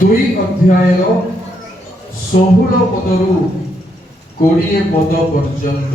ଦୁଇ ଅଧ୍ୟାୟର 16 ପଦରୁ 20 ପଦ ପର୍ଯ୍ୟନ୍ତ।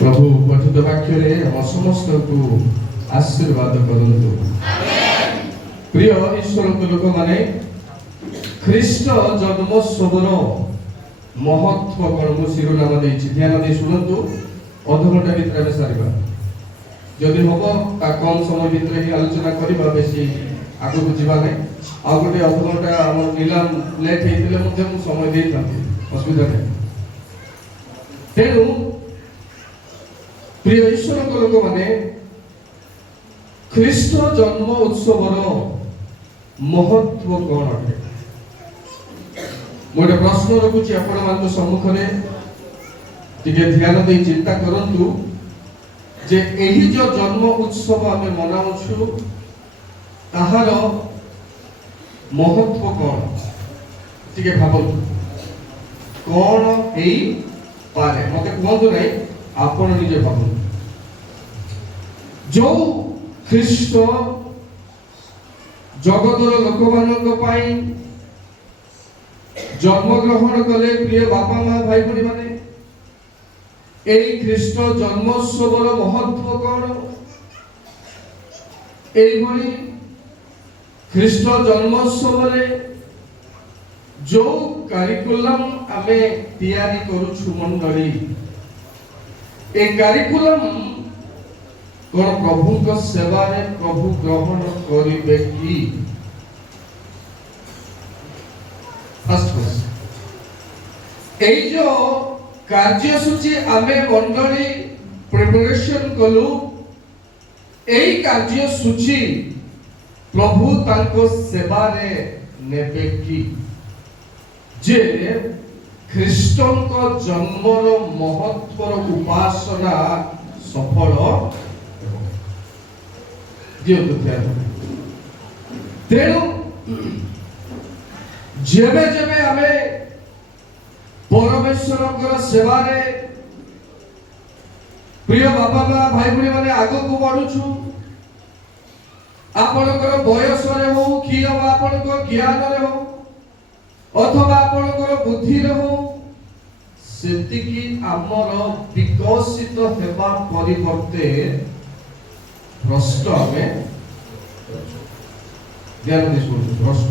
प्रभु पठित वाक्य समस्त को आशीर्वाद करंतु। प्रिय ईश्वर लोक माने ख्रीष्ट जन्मोत्सवर महत्व कौन मु शिरोनाम देछि, ध्यान दे शुणु। अधघंटा भितर में सारिबा, जदि हम कम समय भितर ही आलोचना करबा, बेसी आगु को जीवा नै। आ गोटे अधघंटा हमर नीलाम लेट हेतिले मध्ये मु समय देई थांती, असुविधा नै। तेनु प्रिय ईश्वर लोक माने ख्रीष्ट जन्म उत्सवर महत्व कौन अटे? मोटे प्रश्न रखुची आपण मान सम्मुखरे, टिके ध्यान दे चिंता करंतु जे एही जो जन्म उत्सव आमे मनाउछु ताहार महत्व कौन? टिके भाबंतु कौन एई पारे, मते कहंतु नै, आपण निजे भाबंतु। जो ख्रीष्ट जगतर लोक मानक पाई जन्म ग्रहण कले, प्रिय बापा माँ भाई भणी माने, एई ख्रीष्ट जन्मोत्सवर महत्व कौन? एई भणी ख्रीष्ट जन्मोत्सव जो कारिकुलम आमे तैयारी करूछु मंडली, ए कारिकुलम कोन प्रभु को सेवा रे प्रभु ग्रहण करिबे की? फर्स्ट क्वेश्चन, ए जो कार्यसूची आमे मंडली प्रिपरेशन कलु, एई कार्यसूची प्रभु तांको सेवा रे नेबे की? जे ख्रीष्टन को जन्मर महत्वर उपासना सफल दियंतु। तेणु जेबे जेबे आमे परमेश्वर सेवा रे प्रिय बाबा माँ भाई भणी माने आगो को बढ़ुछु, आपनकर बयस रे हो कि आपनकर ज्ञान रे हो अथवा आपनकर बुद्धि रे हो, सेतिकी आमर विकसित हेबा परिवर्ते भ्रष्ट आमे ध्यान दे शुणु, भ्रष्ट।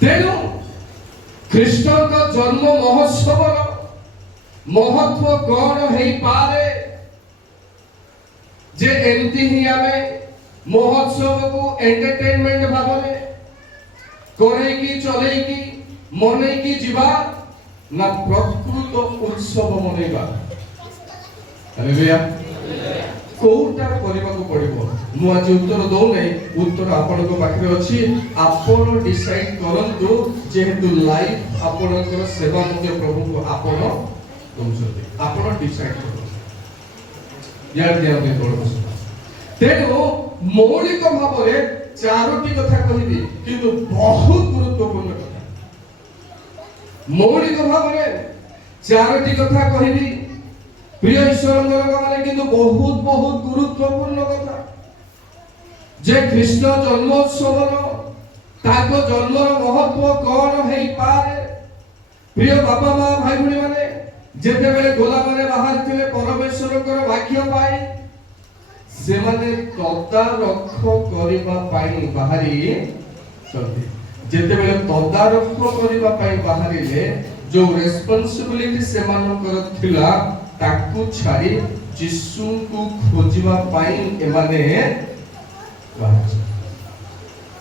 तेणु ख्रीष्टन का जन्म महोत्सव महत्व कौन हेई पारे जे एमती ही आमे महोत्सव को एंटरटेनमेंट भावने करेकी चलेकी मनेकी जीवा ना प्रकृत उत्सव मनेबा? हालेलुया। कोउटा करबा को पड़िबो? मु आज उत्तर दो नै, उत्तर आपन को पाखरे अछि। आपन डिसाइड करंतु, जेहेतु लाइफ आपन को सेवा मध्ये प्रभु को आपन दउछथि, आपन डिसाइड करो यार दिया दे तोड़। तेनु मौलिक भाव रे चारोटी कथा कहिबी, किंतु बहुत गुरुत्वपूर्ण कथा। मौलिक भाव रे चारोटी कथा कहिबी प्रिय ईश्वर माने, किंतु बहुत बहुत गुरुत्वपूर्ण कथा। जे ख्रीष्ट जन्मोत्सव ताको जन्मर महत्व कौन हेई पारे? प्रिय बाबा माँ भाई भणी माने, जेते बेले गोला माने बाहर थिले परमेश्वर वाक्य पाई, से माने तदारख करिबा पाई बाहरी चलते। जेते बेले तदारख करिबा पाई बाहरिले, जो रेस्पोंसिबिलिटी से मानकर थिला ताकू छाड़ी जिसु को खोजिबा पाई एमाने बाहर।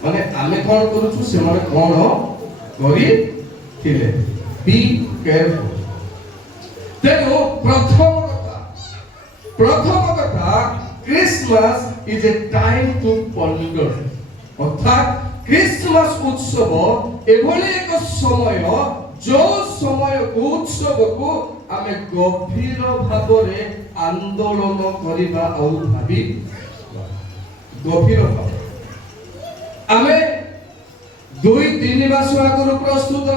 माने आमे कोन करूछु, से माने कोन करी थिले। Be careful. तेनु प्रथम कथा প্রথম কথা, Christmas is a time to ponder, অর্থাৎ ক্রিসমাস উৎসব এভଳି এক সময় ଯୋଉ ସମୟକୁ ଉତ୍ସବକୁ ଆମେ ଗଭୀର ଭାବରେ ଆନ୍ଦୋଳନ କରିବା ଆଉ ଭାବି ଗଭୀର ଭାବରେ ଆମେ 2-3 ମାସ ଆଗରୁ ପ୍ରସ୍ତୁତ।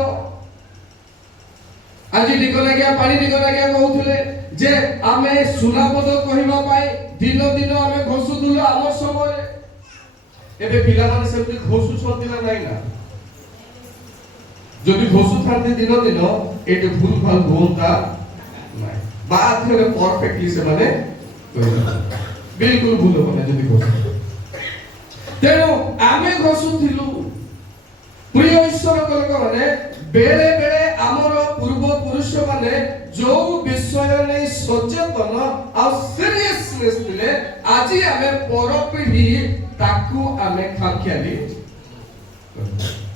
ଆଜି ଟିକନାକିଆ ପାଣି ଟିକନାକିଆ କହୁଥିଲେ ଯେ ଆମେ ସୁନାପଦ କହିବା ପାଇଁ ଦିନ ଦିନ ଆମେ ଘୋଷୁଥିଲୁ ଆମ ସମୟରେ। ଏବେ ପିଲାମାନେ ସେମିତି ଘୋଷୁଛନ୍ତି ନା ନାଇଁ? ନା যদি ঘোষুথাନ୍ତି দিন দিন এটি ভুল ভাল ହୁଅନ୍ତା নাই, ବାଧ୍ୟରେ ପରଫେକ୍ଟଲି ସେମାନେ କହିଥାନ୍ତି, ବିଲକୁଲ ଭୁଲ ହେବ ନାହିଁ ଯଦି ଘୋଷୁ। ତେଣୁ ଆମେ ଘୋଷୁଥିଲୁ। ପ୍ରିୟ ଈଶ୍ୱରଙ୍କ ଲୋକମାନେ, ବେଳେ ବେଳେ ଆମର ପୂର୍ବ ପୁରୁଷ ମାନେ ଯୋଉ ବିଷୟ ନେଇ ସଚେତନ ଆଉ ସିରିୟସନେସ୍ ଥିଲେ, ଆଜି ଆମେ ପରପିଢ଼ି ତାକୁ ଆମେ ଖାମଖିଆଲି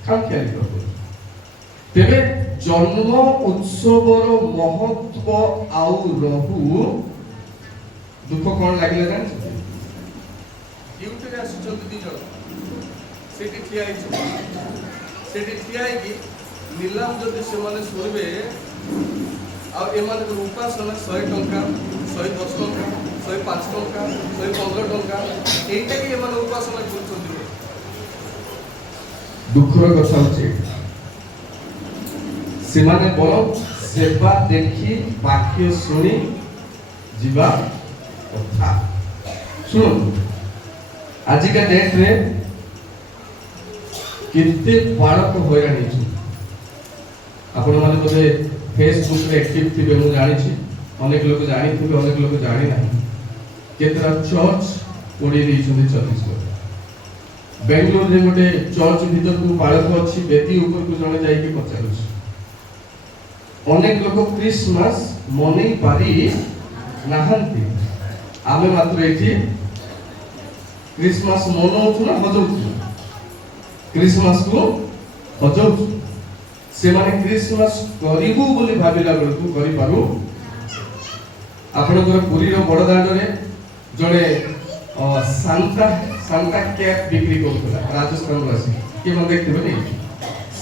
କରିଦେଲୁ। ତେବେ ଜନ୍ମ ଉତ୍ସବର ମହତ୍ଵ ଆଉ ରହୁ। ଦୁଃଖ କଣ ଲାଗିଲା ଜାଣିଛନ୍ତି? ଡ୍ୟୁଟିରେ ଆସୁଛନ୍ତି 2 ଜଣ, ସେଠି ଠିଆ ହେଇଛନ୍ତି। ସେଠି ଠିଆ ହେଇକି ନିଲାମ ଯଦି ସେମାନେ ଶୁଣିବେ ଆଉ ଏମାନଙ୍କର ଉପାସନା 100 ଟଙ୍କା, 110 ଟଙ୍କା, 105 ଟଙ୍କା, 115 ଟଙ୍କା, এইটা কি ଏମାନେ ଉପାସନା କରୁଛନ୍ତି। ଦୁଃଖର କଥା ହଉଛି ସେମାନେ ବରଂ ସେବା ଦେଖି ବାକ୍ୟ ଶୁଣି ଯିବା କଥା। ଶୁଣନ୍ତୁ, ଆଜିକା ଡେଟ୍ରେ କେତେ ବାଳକ ହଇରାଣ ହେଇଛନ୍ତି। ଆପଣମାନେ ବୋଧେ ଫେସବୁକ୍ରେ ଆକ୍ଟିଭ ଥିବେ, ମୁଁ ଜାଣିଛି। ଅନେକ ଲୋକ ଜାଣିଥିବେ, ଅନେକ ଲୋକ ଜାଣି ନାହିଁ। କେତେଟା ଚର୍ଚ୍ଚ ପୋଡ଼ି ଦେଇଛନ୍ତି ଛତିଶଗଡ଼। ବେଙ୍ଗଲୋରରେ ଗୋଟେ ଚର୍ଚ୍ଚ ଭିତରକୁ ବାଳକ ଅଛି, ବେଦୀ ଉପରକୁ ଜଣେ ଯାଇକି ପଚାରୁଛି। ଅନେକ ଲୋକ କ୍ରିସମାସ ମନେଇ ପାରି ନାହାନ୍ତି, ଆମେ ମାତ୍ର ଏଠି କ୍ରିସମାସ ମନଉଛୁ ନା ହଜଉଛୁ? କ୍ରିସମାସକୁ ହଜଉଛୁ। ସେମାନେ କ୍ରିସମାସ କରିବୁ ବୋଲି ଭାବିଲା ବେଳକୁ କରିପାରୁ। ଆପଣଙ୍କର ପୁରୀର ବଡ଼ ଦାଣ୍ଡରେ ଜଣେ ସାନ୍ତା କ୍ୟାପ୍ ବିକ୍ରି କରୁଥିଲା, ରାଜସ୍ଥାନରୁ ଆସି। କିଏ ମନେ ଦେଖିଥିବେ ନି?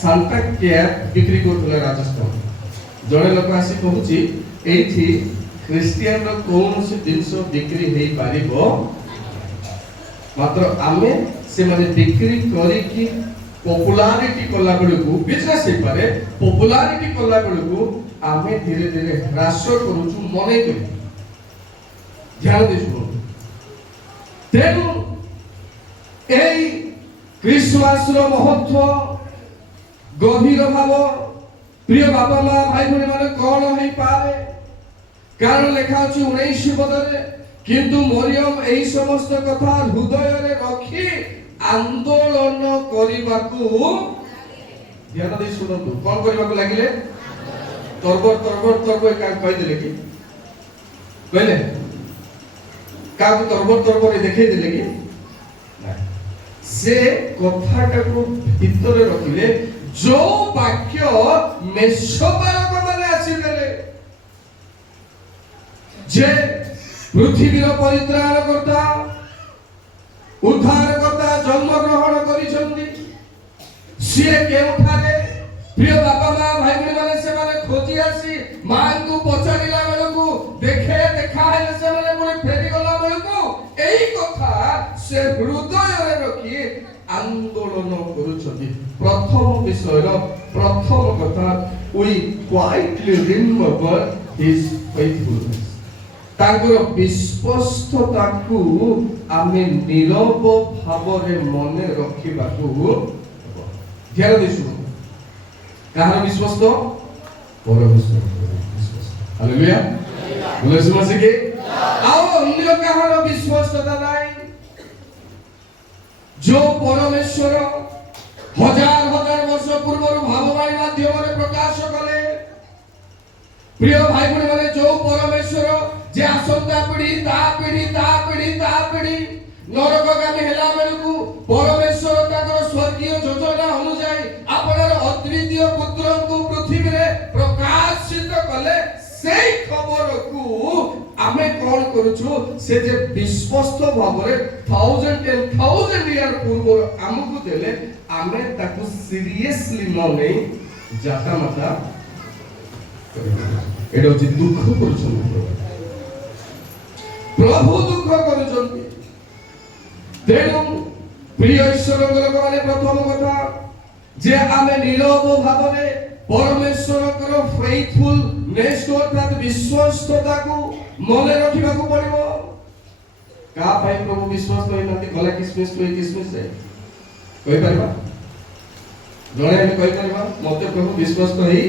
ସାନ୍ତା କ୍ୟାପ୍ ବିକ୍ରି କରୁଥିଲା ରାଜସ୍ଥାନ। ଜଣେ ଲୋକ ଆସି କହୁଛି, ଏଇଠି ଖ୍ରୀଷ୍ଟିଆନର କୌଣସି ଜିନିଷ ବିକ୍ରି ହେଇପାରିବ, ମାତ୍ର ଆମେ ସେମାନେ ବିକ୍ରି କରିକି ପପୁଲାରିଟି କଲା ବେଳକୁ ବିଜନେସ୍ ହେଇପାରେ। ପପୁଲାରିଟି କଲା ବେଳକୁ ଆମେ ଧୀରେ ଧୀରେ ହ୍ରାସ କରୁଛୁ, ମନେ କରି। ଧ୍ୟାନ ଦେଇ ଶୁଣନ୍ତୁ। ତେଣୁ এই ক্রিসমাসর মহত্ব গভীর ভাব প্রিয় বাবা মা ভাই ভଉଣୀ ମାନେ କଣ ହେଇପାରେ? କାରଣ ଲେଖା ଅଛି 19 ପଦରେ, କିନ୍ତୁ ମରିୟମ এই ସମସ୍ତ କଥା ହୃଦୟରେ ରଖି ଆନ୍ଦୋଳନ କରିବାକୁ, ଧ୍ୟାନ ଦେଇ ଶୁଣନ୍ତୁ, କଣ କରିବାକୁ ଲାଗିଲେ? ତରବର କହିଦେଲେ କି? କହିଲେ କାହାକୁ ତରବର ଦେଖେଇ ଦେଲେ କି? ସେ କଥାଟାକୁ ଭିତରେ ରଖିଲେ। ଯୋଉ ବାକ୍ୟ ମେଷପାଳକ ମାନେ ଆସିଥିଲେ ଯେ ପୃଥିବୀର ପରିତ୍ରାଣ କର୍ତ୍ତା, ଉଦ୍ଧାର କର୍ତ୍ତା ଜନ୍ମ ଗ୍ରହଣ କରିଛନ୍ତି, ସିଏ କେଉଁଠାରେ? ପ୍ରିୟ ବାପା ମା ଭାଇ ଭଉଣୀ ମାନେ ସେମାନେ ଖୋଜି ଆସି ମାଙ୍କୁ ପଚାରିଲା ବେଳକୁ ଦେଖା ହେଲେ ସେମାନେ ପୁଣି ଫେରିଗଲା ବେଳକୁ ଏଇ କଥା ସେ ହୃଦୟରେ ରଖି ଆନ୍ଦୋଳନ କରୁଛନ୍ତି। ପ୍ରଥମ ବିଷୟର ପ୍ରଥମ କଥା, we quietly remember his faithfulness। ତାଙ୍କର ବିଶ୍ୱସ୍ତତାକୁ ଆମେ ନୀରବ ଭାବରେ ମନେ ରଖିବାକୁ ଧ୍ୟାନ ଦେଇଛୁ। କାହାର ବିଶ୍ୱସ୍ତ? ପରମେଶ୍ୱର ବିଶ୍ୱସ୍ତ। ହାଲେଲୁୟା, ବୋଲେଛୁ ମସିକି। ଆଉ ଅନ୍ୟ କାହାର ବିଶ୍ୱସ୍ତତା ନାହିଁ। ଯୋଉ ପରମେଶ୍ୱର ହଜାର ହଜାର ବର୍ଷ ପୂର୍ବରୁ ଭାବବାଣୀ ମାଧ୍ୟମରେ ପ୍ରକାଶ କଲେ, ପ୍ରିୟ ଭାଇ ଭଉଣୀ ମାନେ, ଯୋଉ ପରମେଶ୍ୱର ଯେ ଆସନ୍ତା ପିଢ଼ି ତା ପିଢ଼ି ନରକଗାମୀ ହେଲା ବେଳକୁ ପରମେଶ୍ୱର ତାଙ୍କର ସ୍ୱର୍ଗୀୟ ଯୋଜନା ଅନୁଯାୟୀ ଆପଣର ଅଦ୍ୱିତୀୟ ପୁତ୍ରଙ୍କୁ ପୃଥିବୀରେ ପ୍ରକାଶିତ କଲେ, ସେଇ ଖବରକୁ आमे कौन करूछु से जे विश्वस्त भावरे 1000 ईयर पूर्व हमकु देले आमे ताकु सीरियसली न नै जाता माता एडो जे दुख करूछु प्रभु दुख करूछन्ति तेणु प्रिय ईश्वर लोकमाने प्रथम कथा जे आमे नीरव भावरे परमेश्वर कर फेथफुलनेस को अर्थात विश्वस्तता को मने रखिबा को पड़िबो का भाई प्रभु विश्वास होई नथि गला किसमिस रे कहि परबा जणे हम कहि परबा मते प्रभु विश्वास होई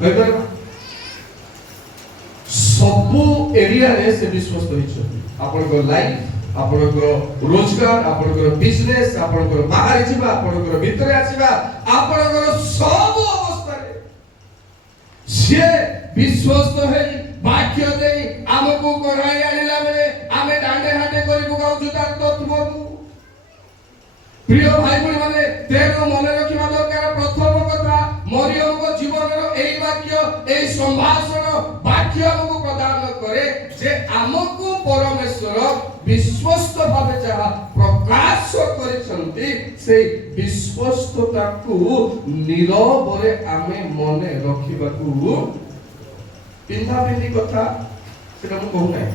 कहि परबा सबु एरिया रे से विश्वास होई छ आपन को लाइफ आपन को रोजगार आपन को बिजनेस आपन को बाहर छिबा आपन को भीतर आछिबा आपन को सब अवस्था रे से विश्वस्त है वाक्य दे हमको कराई आनिला बेले आमे डांडे हाटे करि बुगाउ जुतार तत्व प्रिय भाई भणी माने तेनो मने रखिबा दरकार प्रथम कथा मरियम को जीवन रो एई वाक्य एई संभाषण वाक्य हमको प्रदान करे जे हमको परमेश्वर विश्वस्त भावे जहा प्रकाश करिसंती से विश्वस्तता को नीरवरे आमे मने रखिबाकू पिंधा पिंधी कथा सेटा मु कहू नै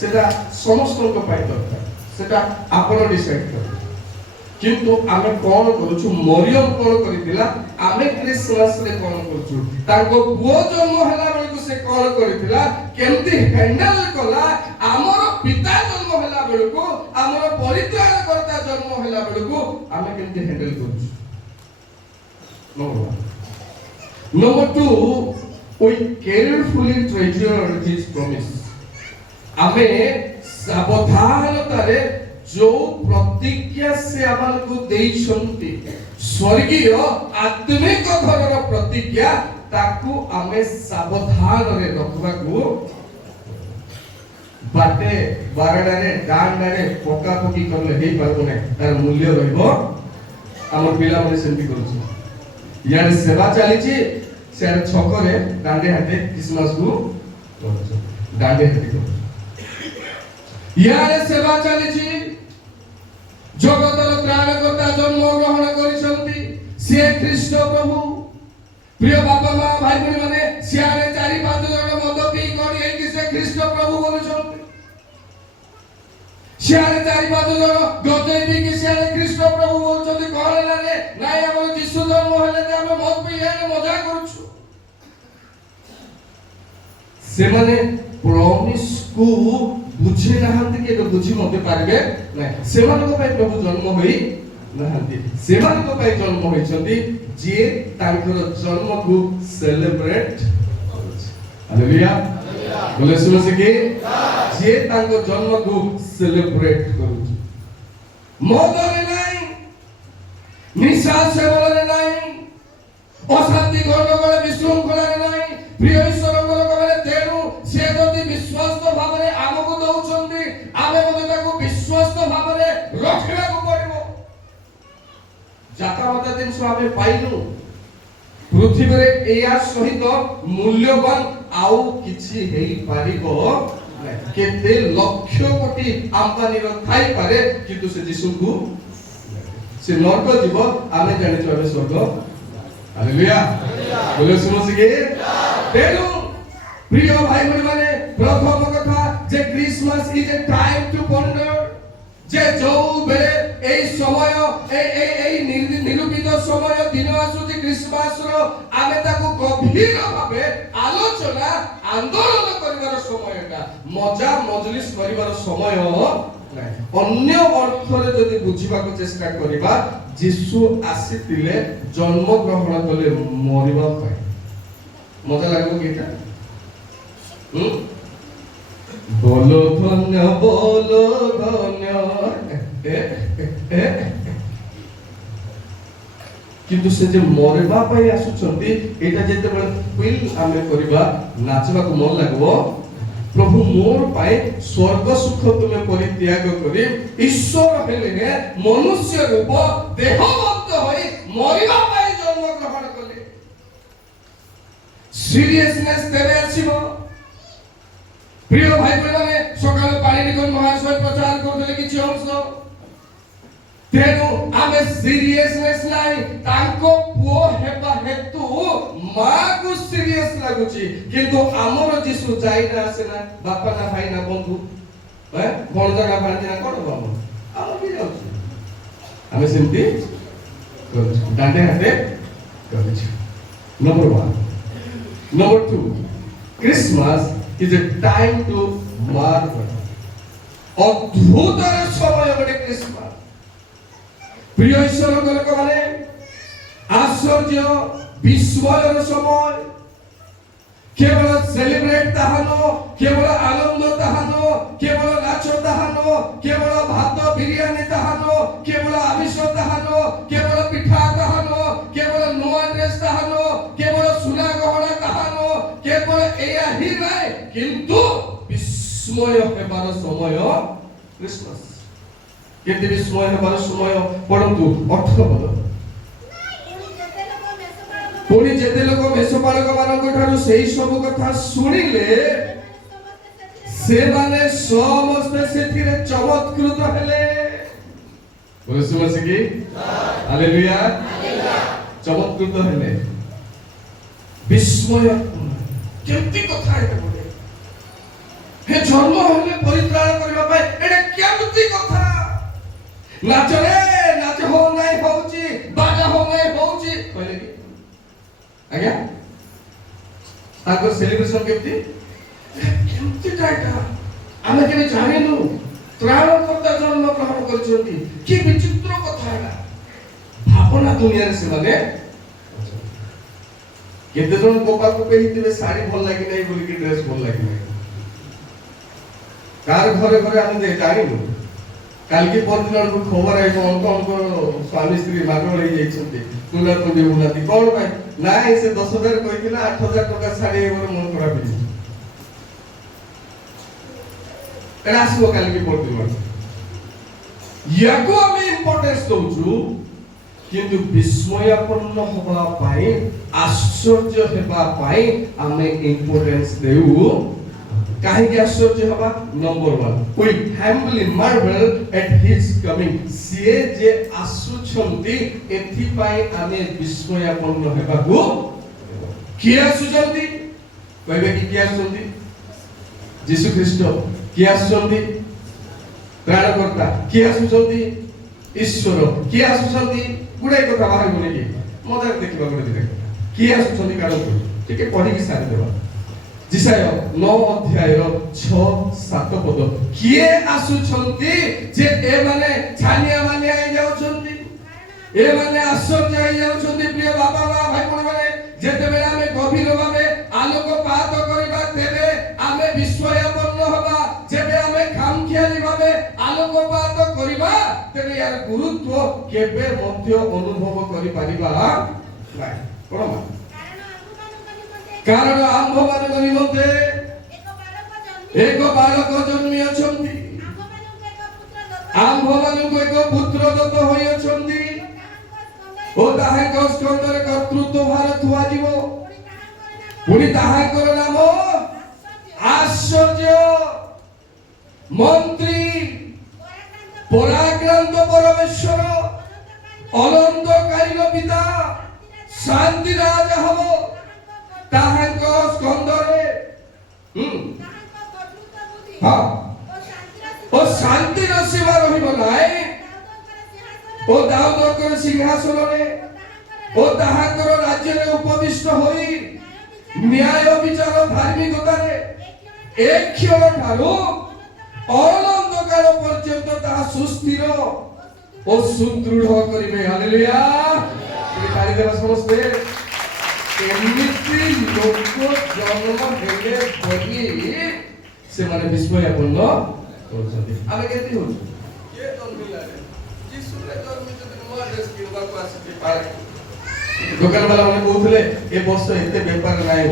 सेटा समस्त को पाई दरकार सेटा आपण डिसाइड कर किंतु आमे कोन करूछु मरियम कोन करितिला आमे क्रिसमस रे कोन करूछु ताको पुओ जन्म होला बेलकु से कोन करितिला केमती हैंडल कला हमर पिता जन्म होला बेलकु हमर परित्याग करता जन्म होला बेलकु आमे केमती handle करूछु number 2 we carefully treasure his promise आमे सावधानतारे जो प्रतिज्ञा से हमको देइछंती स्वर्गीय आत्मिक घरर प्रतिज्ञा ताकू आमे सावधान रे रखबा को बाटे बारडा रे डांडा रे पका पकी करले हेई पारबो नै तार मूल्य रहइबो हमर पिला माने सेंती करूछ यार सेवा चलीची सेर छकरे डांडे हाटे क्रिसमस को डांडे हाटे यार सेवा चलीची जगतर त्राणकर्ता जन्म ग्रहण करिसंती से ख्रीष्ट प्रभु प्रिय बाबा मां भाई भणी माने सियारे 4-5 जण मद पी करी एकी से ख्रीष्ट प्रभु बोलुसंती सियारे 4-5 जण गजे पी कि सियारे ख्रीष्ट प्रभु बोलुसंती कोन लाले नाइ हमर यीशु जन्म हेले जे हम मद पी हेले मजा करूछु से माने प्रॉमिस को बुझे नहांती के बुझी मते पारबे नै सेमानको पय प्रभु जन्म होई नहांती सेमानको पय जन्म होइछंती जे तांकर जन्म को सेलिब्रेट हालेलुया बोले सुनो से के जे तांकर जन्म को सेलिब्रेट करू मदरे नै निशा सेवरे नै अशांति गंडगोल विशृंखला नै प्रिय ईश्वर लोकमाने तेनु से जदि विश्वास भावरे हमको दउछंती आमे मते ताको विश्वास भावरे रखिबा को पड़िबो जाता मते दिन सो आमे पाइनु पृथ्वी रे एया सहित मूल्यवान आउ किछि हेई पारिबो केते लक्ष कोटी आम्बानी रो थाई पारे किंतु से यीशु को से नरक जीव आमे जानि छबे स्वर्ग हालेलुया बोले सुनो सिगे तेनु प्रिय भाई भणी माने प्रथम कथा जे Christmas is a time to ponder जे जो बेले एई समय एई निरूपित समय दिन आसुची क्रिसमस रो आमे ताको गभीर भाबे आलोचना आंदोलन करिवार समयटा मजा मजलिस करिवार समय नै अन्य अर्थरे जदि बुझिबा को चेष्टा करिबा यीशु आसीतिले जन्म ग्रहण कले मरिबा पाए मजा लागो केटा बोलो धन्य किंतु से जे मरबा पाई आसुचंती एटा जेते बेले फील आमे करबा नाचबा को मन लागबो प्रभु मोर पाए स्वर्ग सुख तुमे परित्याग करी ईश्वर हेले मनुष्य रूप देहवंत होई मरिबा पाई जन्म ग्रहण कले सीरियसनेस तेरे आछिबो প্রিয় ভাই বোনମାନେ ସକାଳେ ପାଣିନିକନ ମହାଶୟ ପ୍ରଚାର କରୁଥିଲେ କିଛି ଅଂଶ, ତେଣୁ ଆମେ ସିରିୟସନେସ୍ ନାହିଁ। ତାଙ୍କ ପୁଅ ହେବା ହେତୁ ମାକୁ ସିରିୟସ ଲାଗୁଛି, କିନ୍ତୁ ଆମର ଯୀଶୁ ଯାଇନା ଆସେନା, ବାପା ନା ଭାଇ ନା ବନ୍ଧୁ, ଭଣଜା ନା ଭାଣିଜା ନା କଣ ହବ, ଆମର ବି ଯାଉଛି, ଆମେ ସେମିତି କରୁଛୁ, ଦାଣ୍ଡେ ହାତେ କରୁଛୁ। Number 1। Number 2, Christmas is a time to mark। ଅଦ୍ଭୁତର ସମୟ ଗୋଟେ କ୍ରିସମାସ। প্রিয় ঈশ্বরଙ୍କ ଲୋକମାନେ, ଆଶ୍ଚର୍ଯ୍ୟ ବିସ୍ମୟର ସମୟ। କେବଳ ସେଲିବ୍ରେଟ ତାହା ନୁହଁ, କେବଳ ଆନନ୍ଦ ତାହା ନୁହଁ, କେବଳ ନାଚ ତାହା ନୁହଁ, କେବଳ ଭାତ ବିରିୟାନୀ ତାହା ନୁହଁ, କେବଳ ଆମିଷ ତାହା ନୁହଁ, କେବଳ ପିଠା ତାହା ନୁହଁ, କେବଳ ନୂଆ ଡ୍ରେସ ତାହା ନୁହଁ, କେବଳ ସୁନା ଗହଣା ତାହା ନୁହଁ, କେବଳ ଏଇଆ ହିଁ ନାହିଁ, କିନ୍ତୁ ବିସ୍ମୟ ହେବାର ସମୟ କ୍ରିସମାସ। କେତେ ବିସ୍ମୟ ହେବାର ସମୟ ପଢନ୍ତୁ 18 ପଦ। ପୁଣି ଯେତେ ଲୋକ ମେଷପାଳକ ମାନଙ୍କ ଠାରୁ ସେଇ ସବୁ କଥା ଶୁଣିଲେ, ସେମାନେ ସମସ୍ତେ ସେଥିରେ ଚମତ୍କୃତ ହେଲେ। ବସିକି ହାଲେଲୁୟା, ଚମତ୍କୃତ ହେଲେ। ବିସ୍ମୟ, କେମିତି କଥା ଏଟା ବୋଲେ, ହେ ଜନ୍ମ ହେଲେ ପରିତ୍ରାଣ କରିବା ପାଇଁ, ଏଟା କେମିତି କଥା? ନାଚରେ ନାଚ ହୋ ନାଇଁ ହଉଛି, ବାଜା ହୋ ନାଇଁ ହଉଛି କହିଲେ କି ଆଜ୍ଞା, ତାଙ୍କ ସେଲିବ୍ରେସନ କେମିତି ଏଟା ଆମେ କେବେ ଜାଣିନୁ। ତ୍ରାଣକର୍ତ୍ତା ଜନ୍ମ ଗ୍ରହଣ କରିଛନ୍ତି, କି ବିଚିତ୍ର କଥା ହେଲା। ଭାବନା ଦୁନିଆରେ ସେମାନେ କେତେ ଜଣ ଗୋପାକୁ ହେଇଥିବେ, ଶାଢୀ ଭଲ ଲାଗି ନାହିଁ ବୋଲିକି ଡ୍ରେସ ଭଲ ଲାଗି ନାହିଁ, କାହାର ଘରେ ଘରେ ଆମେ ଜାଣିନୁ। କାଲିକି ପରଦିନ ଆଡ଼କୁ ଖବର ଆଇବ ଅଙ୍କ ସ୍ୱାମୀ ସ୍ତ୍ରୀ ମାଗଣ ହେଇଯାଇଛନ୍ତି, ତୁଣ୍ଡା ତୁଣ୍ଡି ହଉନାହାନ୍ତି। କଣ ପାଇଁ? ନାଇଁ ସେ 10,000 କହିଥିଲା, 8,000 ଟଙ୍କା ଶାଢୀ ମୋର ମନ ଖରାପ ହେଇଛି। ଏଟା ଆସିବ କାଲିକି ପରଦିନ। ୟାକୁ ଆମେ ଇମ୍ପୋର୍ଟାନ୍ସ ଦଉଛୁ, କିନ୍ତୁ ବିସ୍ମୟାପନ୍ନ ହେବା ପାଇଁ, ଆଶ୍ଚର୍ଯ୍ୟ ହେବା ପାଇଁ ଆମେ ଇମ୍ପୋର୍ଟାନ୍ସ ଦେଉ। କାହିଁକି ଆଶ୍ଚର୍ଯ୍ୟ ହେବା? Number 1, we humbly marvel at his coming। ସିଏ ଯେ ଆସୁଛନ୍ତି ଏଥିପାଇଁ ଆମେ ବିସ୍ମୟାପନ୍ନ ହେବାକୁ। କିଏ ଆସୁଛନ୍ତି କହିବେ କି? କିଏ ଆସୁଛନ୍ତି? ଯୀଶୁ ଖ୍ରୀଷ୍ଟ। କିଏ ଆସୁଛନ୍ତି? ତ୍ରାଣକର୍ତ୍ତା। କିଏ ଆସୁଛନ୍ତି? ଈଶ୍ୱର। କିଏ ଆସୁଛନ୍ତି? ଗୁଡ଼ାଏ କଥା ବାହାରିବନି କି ମଜାରେ ଦେଖିବା ଗୋଟେ ଦିନ। କିଏ ଆସୁଛନ୍ତି? କାରଣ ଟିକେ ପଢିକି ସାରିଦେବା। जिसाय 9 अध्याय 6-7 पद। किए आसुछंती जे ए माने छानिया माने आइ जाउछंती, ए माने आश्चर्य आइ जाउछंती। प्रिय बाबा मा भाई कोन माने जेते बेला हमें गभीर भाबे आलोकपात करिबा, तेबे हमें विस्मयापन्न होबा। जेबे हमें खामखियाली भाबे आलोकपात करिबा, तेबे यार गुरुत्व केबे मध्य अनुभव करि परिबा नाही। कोन मा कारण आम्भମାନଙ୍କ ନିମନ୍ତେ ଏକ ବାଳକ ଜନ୍ମି ଅଛନ୍ତି, ଆମ୍ଭମାନଙ୍କୁ ଏକ ପୁତ୍ର ଦତ୍ତ ହୋଇଅଛନ୍ତି, ଓ ତାହାଙ୍କ ସ୍କନ୍ଧରେ କର୍ତ୍ତୃତ୍ୱ ଭାର ଥୁଆଯିବ। ପୁଣି ତାହାଙ୍କର ନାମ ଆଶ୍ଚର୍ଯ୍ୟ, ମନ୍ତ୍ରୀ, ପରାକ୍ରାନ୍ତ ପରମେଶ୍ୱର, ଅନନ୍ତକାଳୀନ ପିତା, ଶାନ୍ତି ରାଜା ହବ। ତାହାଙ୍କ ସ୍କନ୍ଧରେ ଓ ଶାନ୍ତିର ସୀମା ରହିବ ନାହିଁ, ଓ ଦାଉଦଙ୍କର ସିଂହାସନରେ ଓ ତାହାଙ୍କର ରାଜ୍ୟରେ ଉପବିଷ୍ଟ ହୋଇ ନ୍ୟାୟ ବିଚାର ଧାର୍ମିକତାରେ ଏ କ୍ଷଣ ଠାରୁ ଅନନ୍ତ କାଳ ପର୍ଯ୍ୟନ୍ତ ତାହା ସୁସ୍ଥିର ଓ ସୁଦୃଢ କରିବେ। ହାଲେଲୁୟା। ତାଳି ଦେବା ସମସ୍ତେ। ଏମିତି ଲୋକ ଜନ୍ମ ହେଲେ ବୋଲି ସେମାନେ ବିସ୍ମୟାପନ୍ନ କରୁଛନ୍ତି। ଆମେ କେମିତି ହଉଛୁ? କିଏ ଜନ୍ମିଲାରେ ଯୀଶୁରେ ଜନ୍ମିଛନ୍ତି, ନୂଆ ଡ୍ରେସ କିଣିବାକୁ ଆସିଛି ପାଳେ। ଦୋକାନ ବାଲା ମାନେ କହୁଥିଲେ ଏ ବର୍ଷ ଏତେ ବେପାର ନାହିଁ।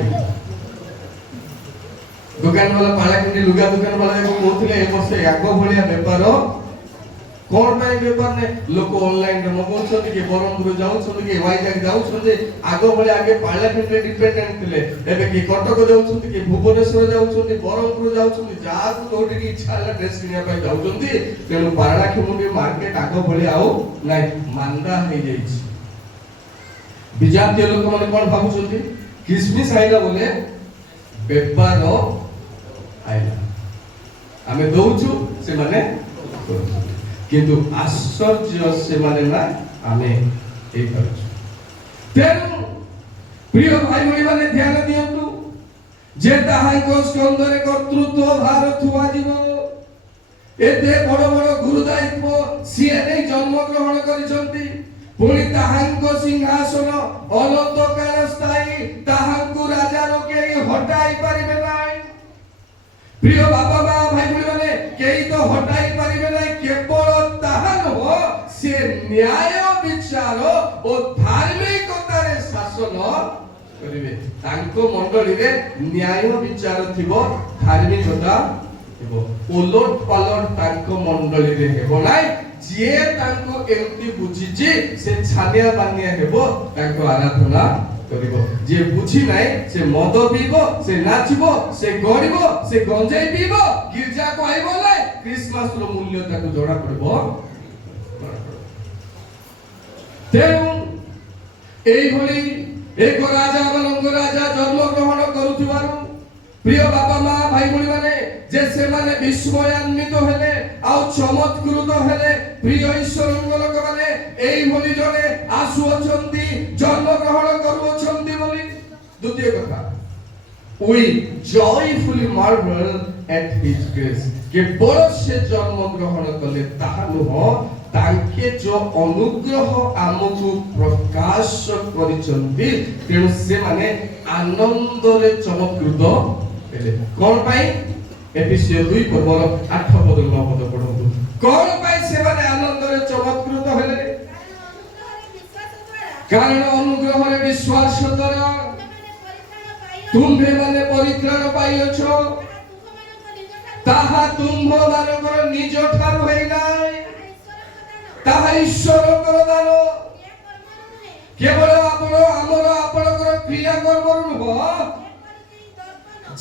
ଦୋକାନ ବାଲା ପାଳା କିଣି ଲୁଗା ଦୋକାନ ବାଲା କହୁଥିଲେ ଏ ବର୍ଷ ଆଗ ଭଳିଆ ବେପାର कोन पाई बेपार ने लोक ऑनलाइन रे मगौछन कि बरमपुर जाउछन कि वाइजाग जाउछन जे आगो भले आगे पार्लियामेंट रे डिपेंडेंट थिले एबे कि कटक जाउछन कि भुवनेश्वर जाउछन बरमपुर जाउछन जा कोठी की इच्छा ला ड्रेस किनिया पाई जाउछन तेनु पारलाखेमुंडी मार्केट आगो भले आउ नै मांदा हे जाइछि विजातीय लोक माने कोन भाबुछन किसमिस आइला बोले बेपार आइला आमे दउछु से माने किंतु आश्चर्य से माने ना आमे ए करछु तेनु प्रिय भाई भई माने ध्यान दियंतु जे ताहांको स्कंदरे कर्तृत्व भार थुआ जीव एते बड़ बड़ गुरु दायित्व सिए नै जन्म ग्रहण करिसंती पुणी ताहांको सिंहासन अनंत काल स्थायी ताहांको राजा लोके हटाई परिबे नै प्रिय बाबा बा भाई भई माने केई तो हटाई परिबे नै केवल ताहान हो से न्याय विचार ओ धार्मिकतारे शासन करिवे तांको मंडली रे न्याय विचार थिबो धार्मिकता थिबो ओलट पालट तांको मंडली रे हेबो नै जे तांको एमती बुझिछि से छानिया बानिया हेबो तांको आराधना करिबो जे बुझी नै से मद पीबो से नाचिबो से गड़िबो से गंजाई पीबो गिरजा को आइबो नै क्रिसमस रो मूल्य ताको जोड़ा पड़बो तेनु एई भली एक राजा मनंग राजा जन्म ग्रहण करूथिबारु प्रिय बाबा मा भाई भली माने जे से माने विस्मयान्वित हेले आ चमत्कृत हेले प्रिय ईश्वरंग लोक माने एई भली जने आसु अछंती जन्म ग्रहण करू अछंती बोली द्वितीय कथा we joyfully marvel at his grace के बड़ से जन्म ग्रहण कले ताहा नुह तांके जो अनुग्रह आमकु प्रकाश करिसंती तेनु से माने आनंद रे चमत्कृत हेले कोन पाई एफिसियो 2 पर्वर 8 पद 9 पद पढନ୍ତୁ कोन पाई से माने आनंद रे चमत्कृत हेले कारण अनुग्रह रे विश्वास द्वारा तुम्भे माने परित्राण पाइयो ताहा तुम्भ मानकर निज ठार होई नाय ताहा ईश्वरकर दान केवल आपण हमर आपणकर क्रिया कर्म नुह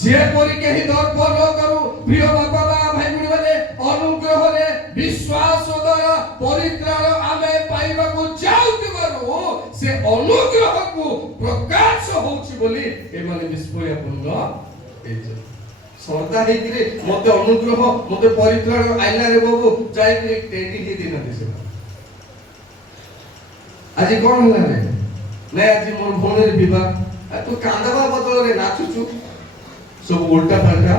जे परि केहि दर्प न करू प्रिय बाबा भाई भणी माने अनुग्रह रे विश्वास द्वारा परित्राण आमे पाइबा को जाउतिबारु से अनुग्रह को प्रकाश होउछि बोली ए माने विस्मयपूर्ण एजे सरदा हे कि मते अनुग्रह मते परित्राण आइला रे बाबू जाय कि टेडी ही दिन दिसे आज कोन होला रे नै आज मोर भोनेर विवाह तू कांदबा बदल रे नाचुचु सब उल्टा पलटा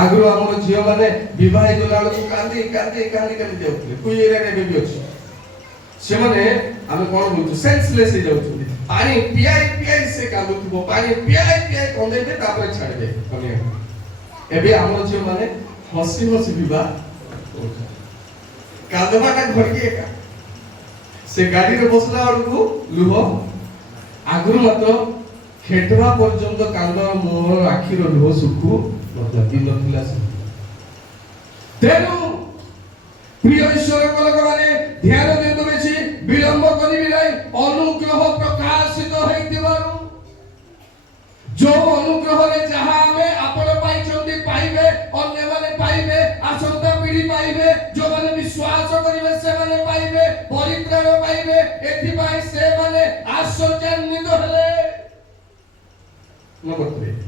आगरो हमर झियो माने विवाह गला को कांदी कांदी कांदी कांदी जाउथले कुई एरिया रे बेबी अछि से माने हम कोन बोलछु सेंसलेस हे जाउथले पानी पियाई पियाई से कांदुथबो पानी पियाई पियाई कोंदेबे तापर छाड़बे कमिया एबे हमर झियो माने हसी हसी विवाह कांदबाटा घरके एका से गाड़ी रे बसला वालू लुह आगुरु मात्र खेटवा पर्यंत कांद मोर आखिर लुह सुखु मतलब कि नथिला तेनु प्रिय ईश्वर कलक माने ध्यान देतो बेसी विलंब करिबि नै अनुग्रह प्रकाशित होइतिबारु जो अनुग्रह रे जहां हमें आपण पाइछंती पाइबे अन्य माने पाइबे आसंता पीढ़ी पाइबे जो माने विश्वास करिवे से माने पाइबे परित्राण पाइबे एथि पाइ से माने आश्चर्यान्वित हेले number 3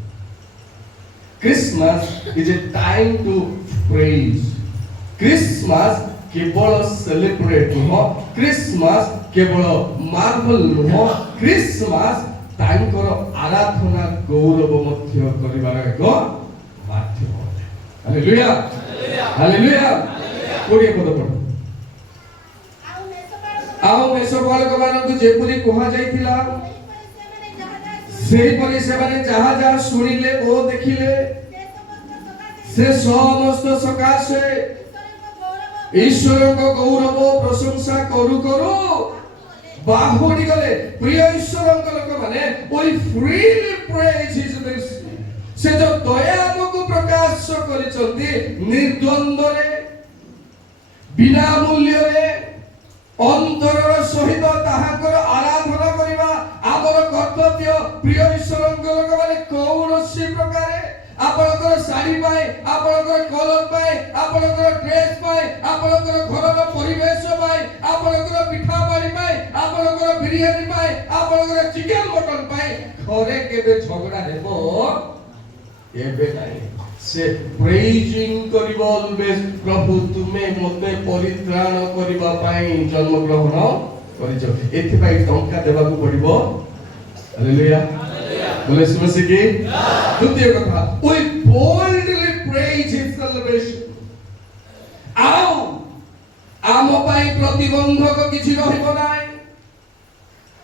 Christmas is a time to praise Christmas केवल सेलिब्रेट नुह क्रिसमस केवल मार्वल नुह क्रिसमस तांकर आराधना गौरव मध्य करिवार एक माध्यम हालेलुया हालेलुया कोडिए पद पढ आउ मेषपालक मानकु जेपुरी कहा जाइतिला सेही परि से माने जहा जहा सुनिले ओ देखिले से समस्त सकाशे ईश्वर को गौरव प्रशंसा करू करू बाहुडी गले प्रिय ईश्वर लोक माने we freely praise his mercy से जो दया हमको प्रकाश करिसंती निर्द्वंद रे बिना मूल्य अंतर सहित ताहाकर आराधना करिबा आमर कर्तव्य। प्रिय ईश्वर लोक माने कौनसी प्रकार आपनकर साड़ी पाए, आपनकर कलर पाए, आपनकर ड्रेस पाए, आपनकर घरर परिवेश पाए, आपनकर पिठा पानी पाए, आपनकर बिरयानी पाए, आपनकर चिकन मटन पाए घरे केबे झगड़ा हेबो एबे नाही। से प्रेजिंग करिबो ऑलवेज प्रभु तुमे मते परित्राण करिबा पई जन्म ग्रहण करिजो। एथि पई टंका देबा को पड़िबो। हालेलुया बोले सुमसी की। द्वितीय कथा we boldly praise his salvation। आओ आम पई प्रतिबंधक किछि रहिबो नाही।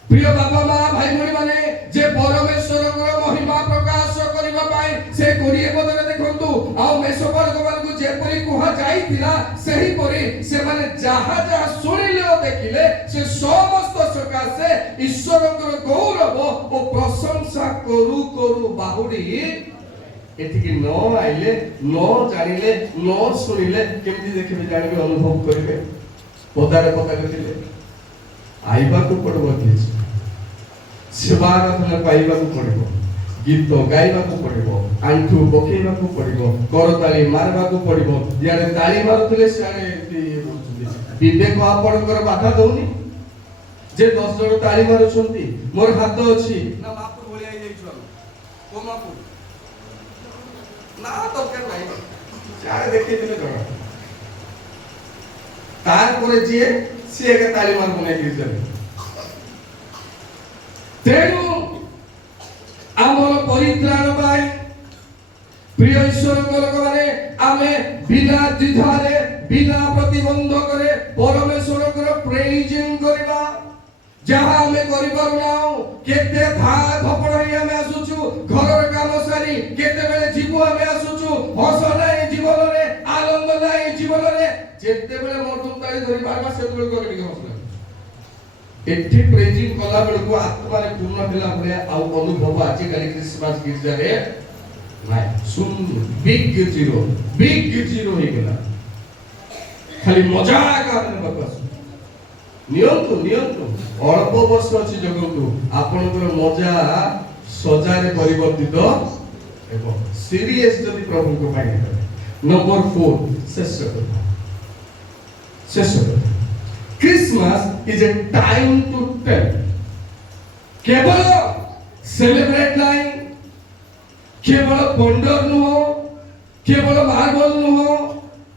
प्रिय बाबा मां भाई भणी माने जे परमेश्वर महिमा प्रकाश करिबा पई से कोडिए बदले देखंतु आ मेषवर्ग मानकु जेपरि कुहा जाईतिला सेही परि से माने जहा जहा सुनिले ओ देखिले से समस्त सकाशे ईश्वरकर गौरव ओ प्रशंसा करू करू बाहुडी एथिके न आइले न जानिले न सुनिले केमति देखिबे जानिबे अनुभव करिवे। पदारे पदारे थिले आइबा को पड़बो किछ सेवाराधना पाइबा को पड़िबो, गीत गाइबा को पड़िबो, आंठू बकेइबा को पड़िबो, करताली मारबा को पड़िबो। यारे ताली मारुथिले सारे विवेक आपणकर बाधा दउनी जे 10 जण ताली मारुछंती मोर हाथ अछि ना मापुर भलिया जाइछु को मापुर ना तो के नाही सारे देखि दिले जण तार परे जे से के ताली मारबो नै किछले। तेणु आमर परित्राण पाई प्रिय ईश्वर लोक माने आमे बिना द्विधारे बिना प्रतिबंधकरे परमेश्वर कर प्रेजिंग करिबा। जहा आमे करि पारुनाउ केते धा धपड़ ही आमे आसुछु घरर काम सारी केते बेले जीवु आमे आसुछु हस नाही जीवन रे आनंद नाही जीवन रे जेते बेले मोटुम ताई धरि बारबा से बेले कर के हस एठी प्रेजिंग कला बेलको आत्मा रे पूर्ण होला भलिया आ अनुभव आज काली क्रिसमस गिरजा रे नाही सुन बिग जीरो हे गेला खाली मजा करने बकस नियंतु अल्प वर्ष अछि जगतु आपनकर मजा सजारे परिवर्तित एवं सीरियस जदि प्रभु को पाइ नंबर 4 शेष Christmas is a time to tell केवल सेलिब्रेट नहीं केवल वंडर नुहो केवल मार्वल नुहो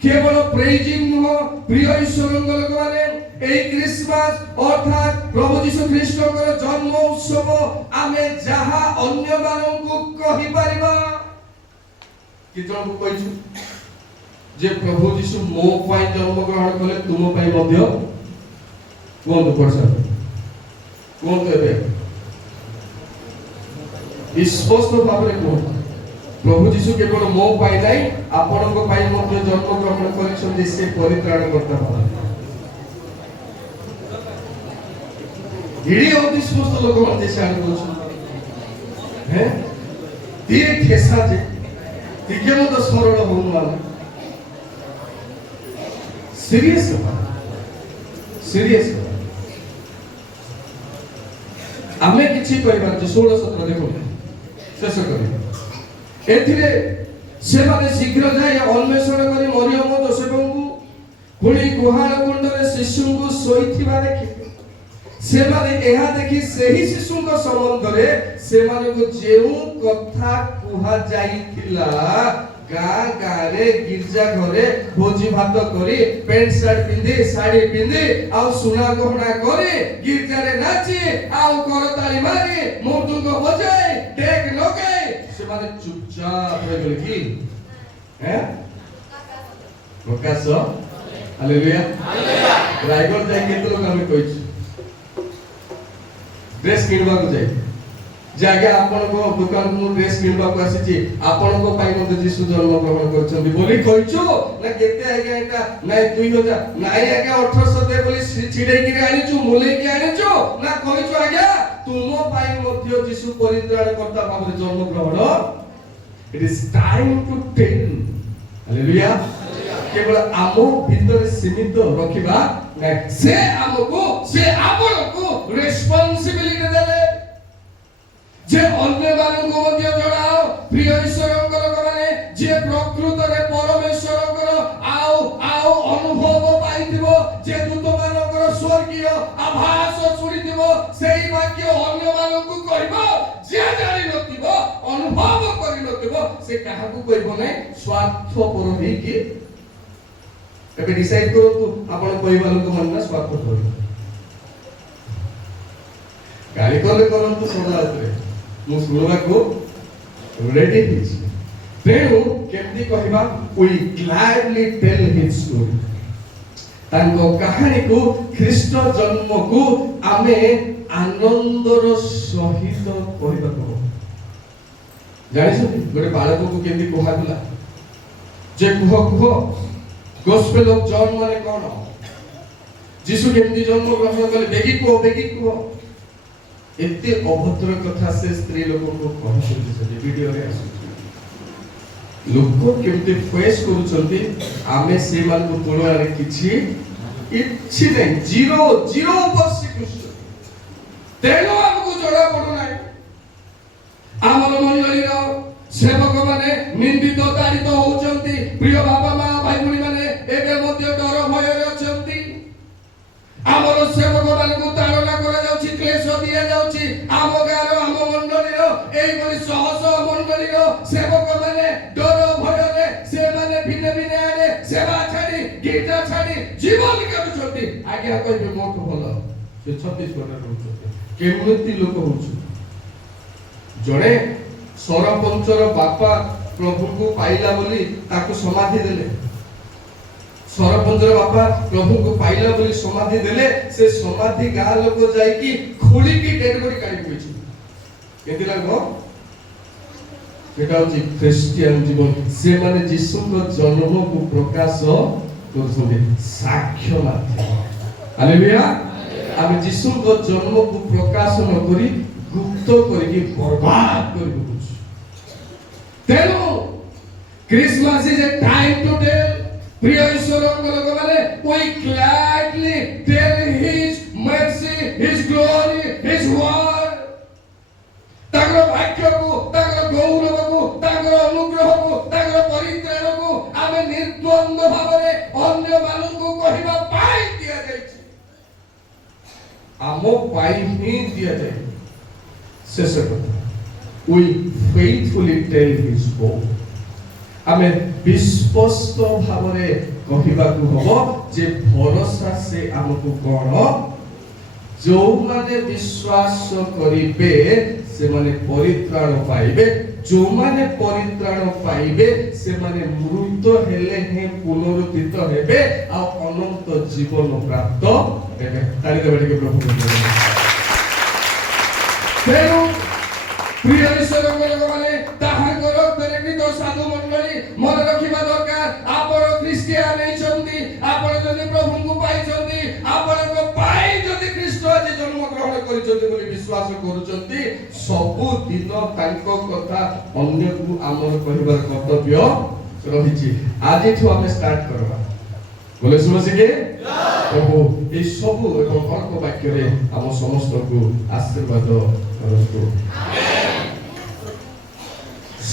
केवल प्रेजिंग नुहो। प्रिय ईश्वर लोक माने एई क्रिसमस अर्थात प्रभु यीशु ख्रीष्टकर जन्म उत्सव आमे जहा अन्य माननकु कहि परिबा कि जण को कहिछु जे प्रभु यीशु मो पई जन्म ग्रहण कले तुम पई मध्य कोन परसा कोन एबे स्पष्ट भाबरे कोन प्रभु यीशु केवल मो पाई नाही आपनक पाई मध्य जन्म ग्रहण करिसथि से परित्राण करता भाव इडी अति स्पष्ट लोक मते सार कोछ हैं ती ठेसा जे तिके मत सरल होनु वाला सीरियस आमे किछि कहबा जे 16 17 देखो शेष करी एथिरे से माने शीघ्र जाय अन्वेषण करी मरियम जोसेफଙ୍କୁ पुणी गुहार कुंडरे शिशुଙ୍କୁ सोइथिबा देखि से माने एहा देखि सेही शिशुଙ୍କ संबंधरे से माने को जेउ कथा कुहा जाईथिला गाँ गारे गिरजा घरे भोजी भात करी पेंट शर्ट पिंदी साड़ी पिंदी आउ सुना गहना करे गिरजा रे नाची आउ करताली मारी मुर्दुंग बजाए टेक लगे से माने चुपचाप रह गेल की हैं प्रकाश हालेलुया रायगढ़ जाय केते लोग हम कहिछु ड्रेस किनबा को जाय जागा आपण को दुकान को ड्रेस किनबा को आसी आपण को पाई मते जीसु जन्म ग्रहण करछन्ती बोली कहिछु ना केते आगे एटा नै 2000 नै आगे 1800 दे बोली छिडै कि आनिछु मुले कि आनिछु ना कहिछु आगे तुम पाई मते जीसु परित्राण करता भाबरे जन्म ग्रहण it is time to tell hallelujah केवल आम भीतर सीमित रखिबा नहीं से हमको से आपनको रिस्पांसिबिलिटी देले जे अन्य माननको मध्य जोड़ाओ प्रिय ईश्वरଙ୍କର ଲୋକମାନେ जे प्रकृତରେ परमेश्वरଙ୍କର आओ आओ अनुभव पाइथिबो जे दूतମାନଙ୍କର स्वर्गीय आभास सुनिथिबो सेही वाक्य अन्य माननको कहबो जे जानि नथिबो अनुभव करि नथिबो से काहाकू कहबो नै स्वार्थपर होई कि एबे डिसाइड करंतु आपण कहबा लोक मन ना स्वार्थपर गाली कले करंतु सोडला उतरे मु सुनबा को रेडी हिज तेणु केमती कहबा we gladly tell his story तांको कहानी को ख्रीष्ट जन्म को आमे आनंदर सहित कहबा को जानिछ गोटे बालक को केमती कहला जे कुह गॉस्पेल ऑफ जॉन माने कोन यीशु केमती जन्म ग्रहण कले बेगी को एते अभद्र कथा से स्त्री लोगों को कहउछथि से वीडियो रे आसु लोक केमते फेस करूछथि आमे से मान को तुलना रे किछि इछि नै जीरो परसेंट तेनो हमको जोड़ा पडु नै आमर मंडली रो सेवक माने निंदित तारित होउछथि प्रिय बाबा मां भाई भणी माने एबे मध्य डर भय रे अछथि आमर सेवक मान को ताड़ना करा जाउछि क्लेश दिया जाउछि आम गार आम मंडली रो एई बली सहस मंडली रो सेवक माने डर भय रे से माने भिन्न भिन्न आरे सेवा छाडी गीता छाडी जीवन करूछथि आज्ञा कहबे मोठ भलो से 36 वर्ष रहउछथि केमति लोक होउछु जणे सरपंचर बापा प्रभु को पाइला बोली ताको समाधि देले सरपंचर बापा प्रभु को पाइला बोली समाधि देले से समाधि गां लोक जाई की खोली की डेड बॉडी काढी पइछि केति लागो सेटा होची क्रिश्चियन जीवन से माने यीशु को जन्म को प्रकाश करछुले साक्ष्य माध्यम हालेलुया आमे यीशु को जन्म को प्रकाश न करी गुप्त करी बर्बाद करी बुझु तेनु Christmas is a time to tell प्रिय ईश्वरଙ୍କ ଲୋକମାନେ we gladly tell his mercy his glory his word ତାଙ୍କର ଭାଗ୍ୟକୁ ତାଙ୍କର ଗୌରବକୁ ତାଙ୍କର ଅନୁଗ୍ରହକୁ ତାଙ୍କର ପରିତ୍ରାଣକୁ ଆମେ ନିର୍ଦ୍ୱନ୍ଦ ଭାବରେ ଅନ୍ୟମାନଙ୍କୁ କହିବା ପାଇଁ ଦିଆଯାଇଛି ଆମ ପାଇଁ ହିଁ ଦିଆଯାଇଛି ଶେଷ କଥା we faithfully tell his word आमे विश्वस्त भावरे कहिबाकू हबो जे भरोसा से हमकु कोन जो माने विश्वास करिबे से माने परित्राण पाइबे जो माने परित्राण पाइबे से माने मृत हेले हे पुनरुत्थित हेबे आ अनंत जीवन प्राप्त हेबे तारि देबे के प्रभु तेनु प्रिय ईश्वरଙ୍କ ଲୋକମାନେ ତାହାଙ୍କର ପ୍ରେରିତ ସାଧୁ ମଣ୍ଡଳୀ ମନେ ରଖିବା ଦରକାର ଆପଣ ଖ୍ରୀଷ୍ଟିଆନ ହେଇଛନ୍ତି ଆପଣ ଯଦି ପ୍ରଭୁଙ୍କୁ ପାଇଛନ୍ତି ଆପଣଙ୍କ ପାଇଁ ଯଦି ଖ୍ରୀଷ୍ଟ ଆଜି ଜନ୍ମ ଗ୍ରହଣ କରିଛନ୍ତି ବୋଲି ବିଶ୍ୱାସ କରୁଛନ୍ତି ସବୁ ଦିନ ତାଙ୍କ କଥା ଅନ୍ୟକୁ ଆମର କହିବାର କର୍ତ୍ତବ୍ୟ ରହିଛି ଆଜିଠୁ ଆମେ ଷ୍ଟାର୍ଟ କରିବା बोले सुनो सिके प्रभु ए सब एक अर्क वाक्य रे हम समस्त को आशीर्वाद करतु आमेन।